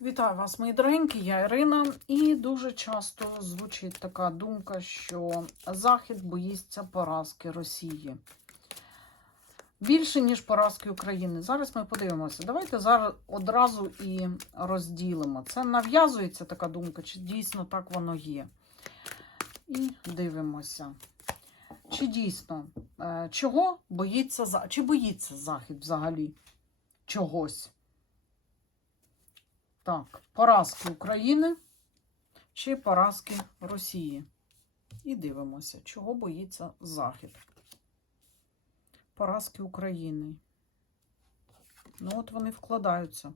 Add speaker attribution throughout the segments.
Speaker 1: Вітаю вас, мої дорогенькі, я Ірина, і дуже часто звучить така думка, що Захід боїться поразки Росії. Більше, ніж поразки України. Зараз ми подивимося. Давайте зараз одразу і розділимо. Це нав'язується така думка, чи дійсно так воно є. І дивимося. Чи дійсно, е, чого боїться Чи боїться Захід взагалі чогось? Так, поразки України чи поразки Росії. І дивимося, чого боїться Захід. Поразки України. Ну, от вони вкладаються.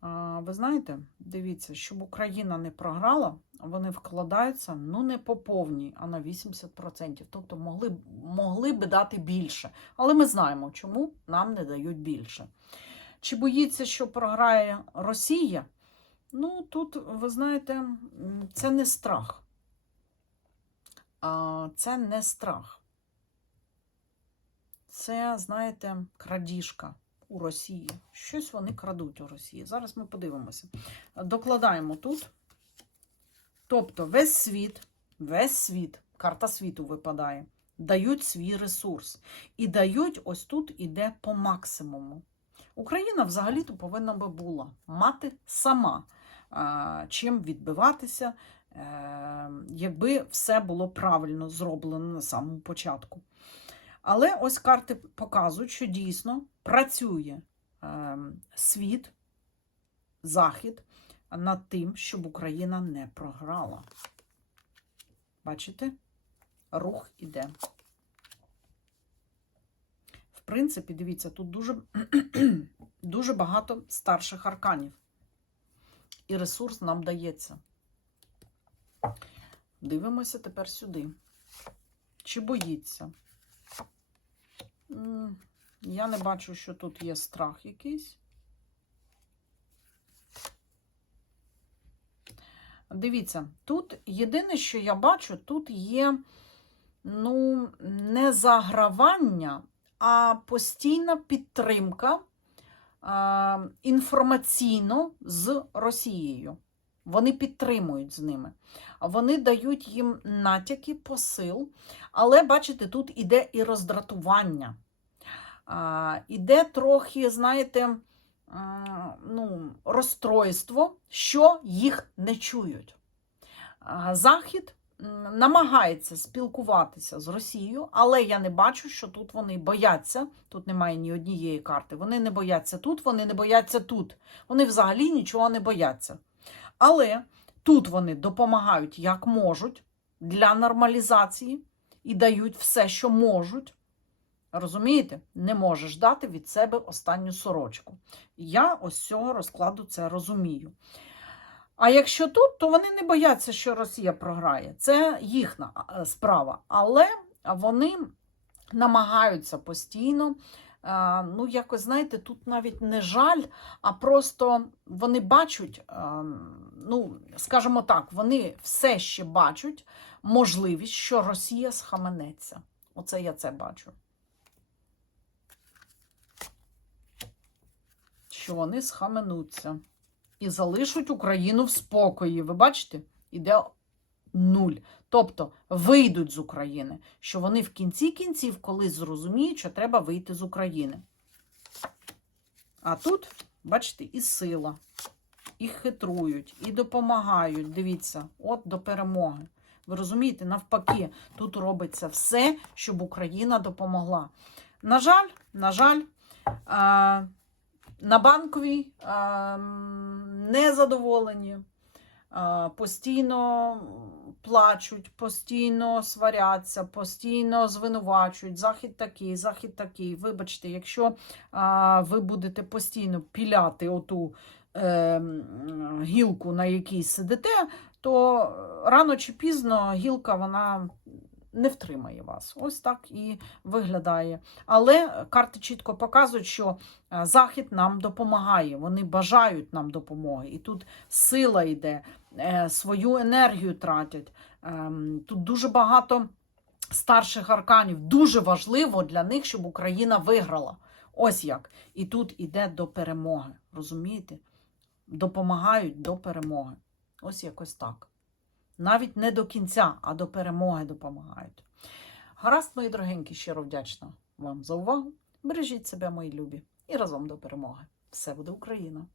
Speaker 1: А, ви знаєте, дивіться, щоб Україна не програла, вони вкладаються ну не по повній, а на 80%. Тобто могли, могли би дати більше. Але ми знаємо, чому нам не дають більше. Чи боїться, що програє Росія? Ну, тут, ви знаєте, це не страх. Це не страх. Це, знаєте, крадіжка у Росії. Щось вони крадуть у Росії. Зараз ми подивимося. Докладаємо тут. Тобто, весь світ, весь світ, карта світу випадає, дають свій ресурс. І дають, ось тут іде по максимуму. Україна взагалі-то повинна би була мати сама чим відбиватися, е, якби все було правильно зроблено на самому початку. Але ось карти показують, що дійсно працює е, світ, захід над тим, щоб Україна не програла. Бачите? Рух іде. В принципі, дивіться, тут дуже, дуже багато старших арканів. І ресурс нам дається. Дивимося тепер сюди. Чи боїться? Я не бачу, що тут є страх якийсь. Дивіться, тут єдине, що я бачу, тут є ну, не загравання, а постійна підтримка інформаційно з Росією. Вони підтримують з ними. Вони дають їм натяки, посил. Але, бачите, тут іде і роздратування. А, іде трохи, знаєте, ну, розстройство, що їх не чують. Захід м, намагається спілкуватися з Росією, але я не бачу, що тут вони бояться. Тут немає ні однієї карти. Вони не бояться тут, вони не бояться тут. Вони взагалі нічого не бояться. Але тут вони допомагають як можуть для нормалізації і дають все, що можуть. Розумієте? Не можеш дати від себе останню сорочку. Я ось цього розкладу це розумію. А якщо тут, то вони не бояться, що Росія програє. Це їхня справа. Але вони намагаються постійно. е, Ну, якось, знаєте, тут навіть не жаль, а просто вони бачать, е, ну, скажімо так, вони все ще бачать можливість, що Росія схаменеться. Оце я це бачу. Що вони схаменуться і залишать Україну в спокої. Ви бачите? Іде нуль. Тобто вийдуть з України, що вони в кінці кінців колись зрозуміють, що треба вийти з України. А тут, бачите, і сила, і хитрують, і допомагають. Дивіться, от до перемоги. Ви розумієте, навпаки, тут робиться все, щоб Україна допомогла. На жаль, на жаль, а, на банковій незадоволені, постійно плачуть, постійно сваряться, постійно звинувачують. Захід такий, захід такий. Вибачте, якщо ви будете постійно піляти оту е, гілку, на якій сидите, то рано чи пізно гілка вона не втримає вас. Ось так і виглядає. Але карти чітко показують, що е, Захід нам допомагає, вони бажають нам допомоги. І тут сила йде, е, свою енергію тратять. Ем, Тут дуже багато старших арканів. Дуже важливо для них, щоб Україна виграла. Ось як. І тут іде до перемоги. Розумієте? допомагають до перемоги. Ось якось так. Навіть не до кінця, а до перемоги допомагають. Гаразд, мої дорогенькі, щиро вдячна вам за увагу. Бережіть себе, мої любі, і разом до перемоги. Все буде Україна!